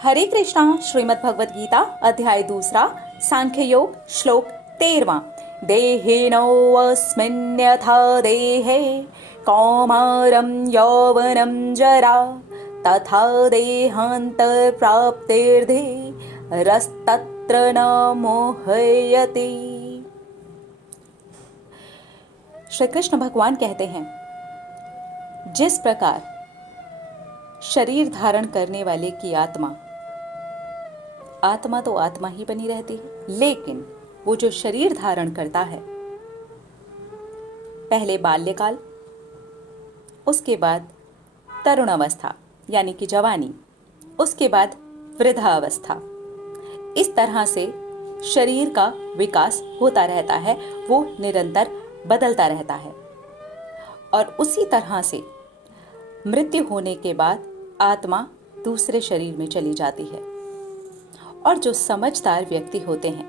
हरे कृष्णा। श्रीमद् भगवद गीता अध्याय 2 सांख्य योग श्लोक 13। देहिनोऽस्मिन्यथा देहे कौमारं यौवनं जरा तथा देहान्तरप्राप्तिर्धे रस्तत्र न मोहयति। श्री कृष्ण भगवान कहते हैं, जिस प्रकार शरीर धारण करने वाले की आत्मा तो आत्मा ही बनी रहती है, लेकिन वो जो शरीर धारण करता है, पहले बाल्यकाल, उसके बाद तरुण अवस्था यानी कि जवानी, उसके बाद वृद्धावस्था, इस तरह से शरीर का विकास होता रहता है, वो निरंतर बदलता रहता है। और उसी तरह से मृत्यु होने के बाद आत्मा दूसरे शरीर में चली जाती है। और जो समझदार व्यक्ति होते हैं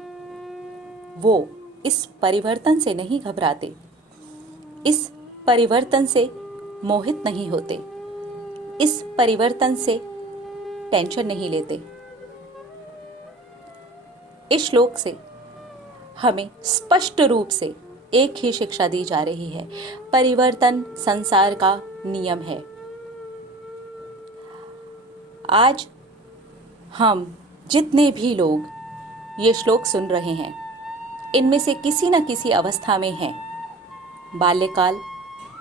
वो इस परिवर्तन से नहीं घबराते, इस परिवर्तन से मोहित नहीं होते, इस परिवर्तन से टेंशन नहीं लेते। इस श्लोक से हमें स्पष्ट रूप से एक ही शिक्षा दी जा रही है, परिवर्तन संसार का नियम है। आज हम जितने भी लोग ये श्लोक सुन रहे हैं, इनमें से किसी न किसी अवस्था में हैं, बाल्यकाल,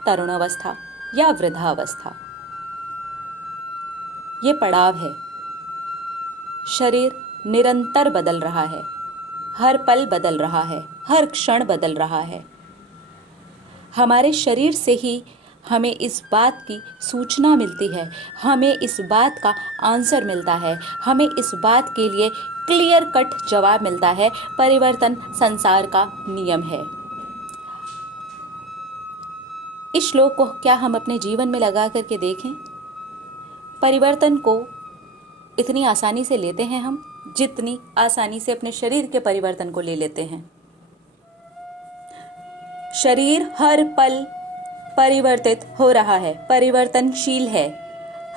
तरुण अवस्था या वृद्धावस्था। ये पड़ाव है। शरीर निरंतर बदल रहा है, हर पल बदल रहा है, हर क्षण बदल रहा है। हमारे शरीर से ही हमें इस बात की सूचना मिलती है, हमें इस बात का आंसर मिलता है, हमें इस बात के लिए क्लियर कट जवाब मिलता है। परिवर्तन संसार का नियम है। इस श्लोक को क्या हम अपने जीवन में लगा करके देखें? परिवर्तन को इतनी आसानी से लेते हैं हम, जितनी आसानी से अपने शरीर के परिवर्तन को ले लेते हैं। शरीर हर पल परिवर्तित हो रहा है, परिवर्तनशील है,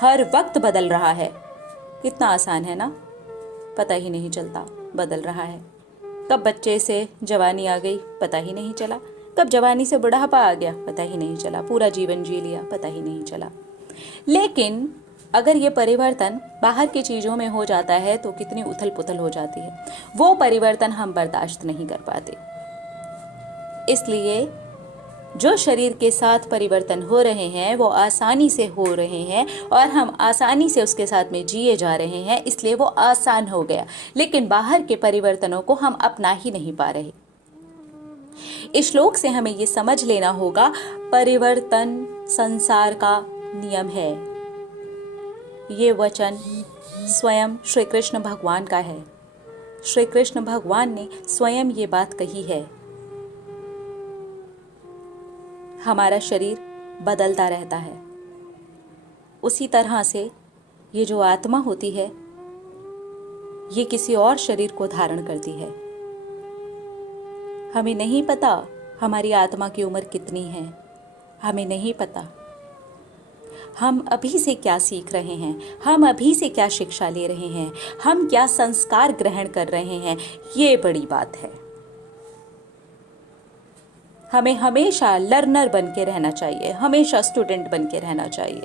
हर वक्त बदल रहा है। कितना आसान है ना, पता ही नहीं चलता बदल रहा है। कब बच्चे से जवानी आ गई पता ही नहीं चला, कब जवानी से बुढ़ापा आ गया पता ही नहीं चला, पूरा जीवन जी लिया पता ही नहीं चला। लेकिन अगर ये परिवर्तन बाहर की चीज़ों में हो जाता है तो कितनी उथल पुथल हो जाती है। वो परिवर्तन हम बर्दाश्त नहीं कर पाते। इसलिए जो शरीर के साथ परिवर्तन हो रहे हैं वो आसानी से हो रहे हैं और हम आसानी से उसके साथ में जिए जा रहे हैं, इसलिए वो आसान हो गया। लेकिन बाहर के परिवर्तनों को हम अपना ही नहीं पा रहे। इस श्लोक से हमें ये समझ लेना होगा, परिवर्तन संसार का नियम है। ये वचन स्वयं श्री कृष्ण भगवान का है। श्री कृष्ण भगवान ने स्वयं ये बात कही है। हमारा शरीर बदलता रहता है, उसी तरह से ये जो आत्मा होती है ये किसी और शरीर को धारण करती है। हमें नहीं पता हमारी आत्मा की उम्र कितनी है, हमें नहीं पता हम अभी से क्या सीख रहे हैं, हम अभी से क्या शिक्षा ले रहे हैं, हम क्या संस्कार ग्रहण कर रहे हैं। ये बड़ी बात है। हमें हमेशा लर्नर बन के रहना चाहिए, हमेशा स्टूडेंट बन के रहना चाहिए,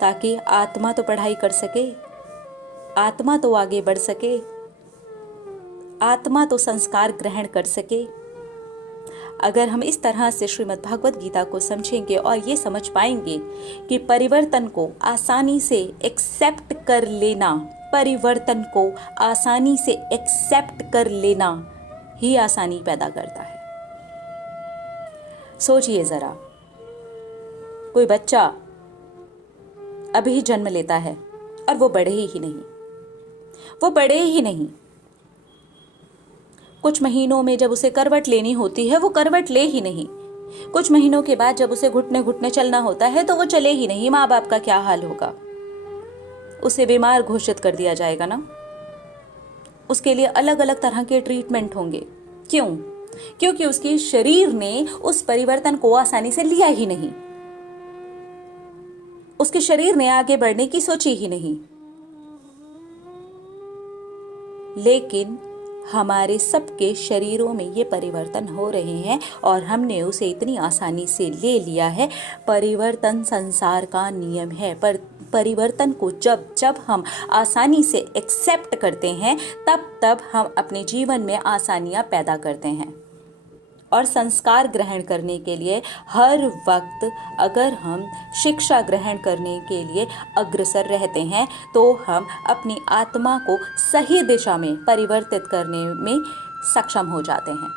ताकि आत्मा तो पढ़ाई कर सके, आत्मा तो आगे बढ़ सके, आत्मा तो संस्कार ग्रहण कर सके। अगर हम इस तरह से श्रीमद् भागवत गीता को समझेंगे और ये समझ पाएंगे कि परिवर्तन को आसानी से एक्सेप्ट कर लेना, परिवर्तन को आसानी से एक्सेप्ट कर लेना ही आसानी पैदा करता है। सोचिए जरा, कोई बच्चा अभी जन्म लेता है और वो बढ़े ही नहीं। कुछ महीनों में जब उसे करवट लेनी होती है वो करवट ले ही नहीं। कुछ महीनों के बाद जब उसे घुटने घुटने चलना होता है तो वो चले ही नहीं। माँ बाप का क्या हाल होगा? उसे बीमार घोषित कर दिया जाएगा ना। उसके लिए अलग अलग तरह के ट्रीटमेंट होंगे। क्यों? क्योंकि उसके शरीर ने उस परिवर्तन को आसानी से लिया ही नहीं, उसके शरीर ने आगे बढ़ने की सोची ही नहीं। लेकिन हमारे सबके शरीरों में ये परिवर्तन हो रहे हैं और हमने उसे इतनी आसानी से ले लिया है। परिवर्तन संसार का नियम है, पर परिवर्तन को जब जब हम आसानी से एक्सेप्ट करते हैं तब तब हम अपने जीवन में आसानियां पैदा करते हैं। और संस्कार ग्रहण करने के लिए हर वक्त अगर हम शिक्षा ग्रहण करने के लिए अग्रसर रहते हैं तो हम अपनी आत्मा को सही दिशा में परिवर्तित करने में सक्षम हो जाते हैं।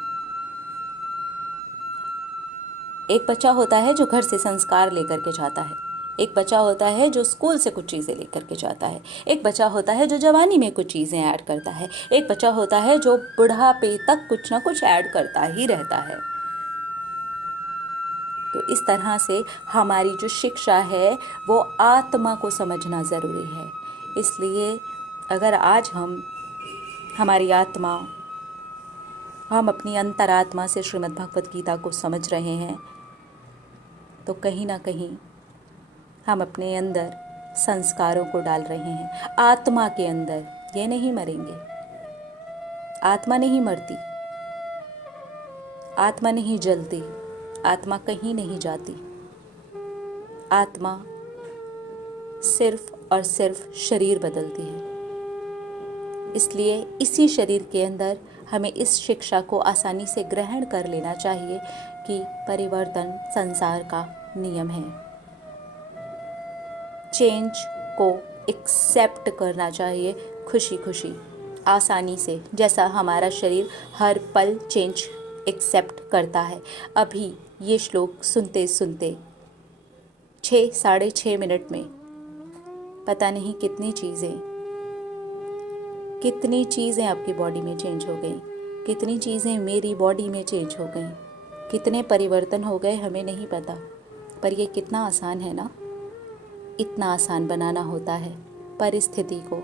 एक बच्चा होता है जो घर से संस्कार लेकर के जाता है, एक बच्चा होता है जो स्कूल से कुछ चीज़ें लेकर के जाता है, एक बच्चा होता है जो जवानी में कुछ चीज़ें ऐड करता है, एक बच्चा होता है जो बुढ़ापे तक कुछ ना कुछ ऐड करता ही रहता है। तो इस तरह से हमारी जो शिक्षा है वो आत्मा को समझना ज़रूरी है। इसलिए अगर आज हमारी आत्मा, हम अपनी अंतरात्मा से श्रीमद् भगवत गीता को समझ रहे हैं तो कहीं ना कहीं हम अपने अंदर संस्कारों को डाल रहे हैं। आत्मा के अंदर, ये नहीं मरेंगे, आत्मा नहीं मरती, आत्मा नहीं जलती, आत्मा कहीं नहीं जाती। आत्मा सिर्फ और सिर्फ शरीर बदलती है। इसलिए इसी शरीर के अंदर हमें इस शिक्षा को आसानी से ग्रहण कर लेना चाहिए कि परिवर्तन संसार का नियम है। चेंज को एक्सेप्ट करना चाहिए खुशी खुशी, आसानी से, जैसा हमारा शरीर हर पल चेंज एक्सेप्ट करता है। अभी ये श्लोक सुनते सुनते 6-6.5 मिनट में पता नहीं कितनी चीज़ें आपकी बॉडी में चेंज हो गई, कितनी चीज़ें मेरी बॉडी में चेंज हो गई, कितने परिवर्तन हो गए हमें नहीं पता। पर ये कितना आसान है ना, इतना आसान बनाना होता है परिस्थिति को,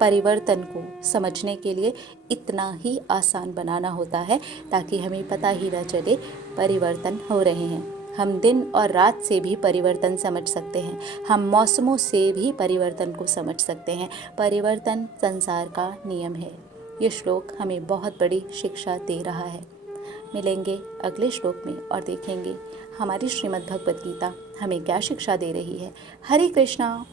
परिवर्तन को समझने के लिए इतना ही आसान बनाना होता है ताकि हमें पता ही न चले परिवर्तन हो रहे हैं। हम दिन और रात से भी परिवर्तन समझ सकते हैं, हम मौसमों से भी परिवर्तन को समझ सकते हैं। परिवर्तन संसार का नियम है। ये श्लोक हमें बहुत बड़ी शिक्षा दे रहा है। मिलेंगे अगले श्लोक में और देखेंगे हमारी श्रीमद् भगवत गीता हमें क्या शिक्षा दे रही है। हरे कृष्णा।